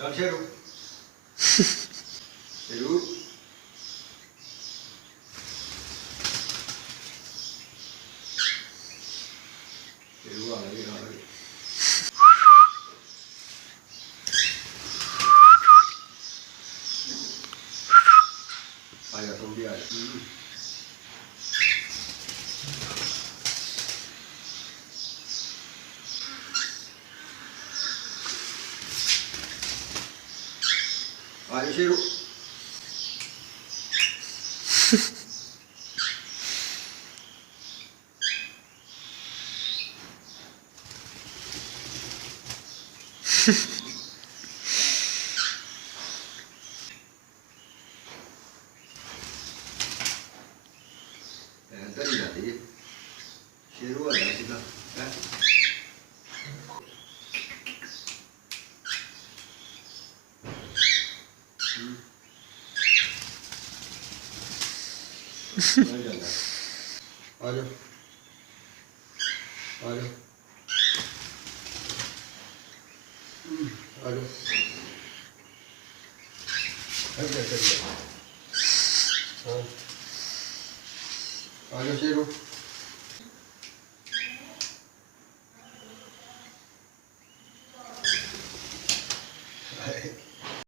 ਚੱਲ ਸ਼ੇਰੂ ਸ਼ੇਰੂ ਸ਼ੇਰੂ ਆ ਗਈ ਆ ਜਾ ਤੂੰ ਵੀ ਆ ਜਾ ਆਜੋ ਸ਼ੇਰੂ ਇੱਧਰ ਹੀ ਜਾਂਦੀ ਹੈ ਸ਼ੇਰੂ ਆ ਗਿਆ ਸੀਗਾ ਹੈਂ नहीं जाना आ जाओ आ जाओ आ जाओ हाँ आ जाओ शेरू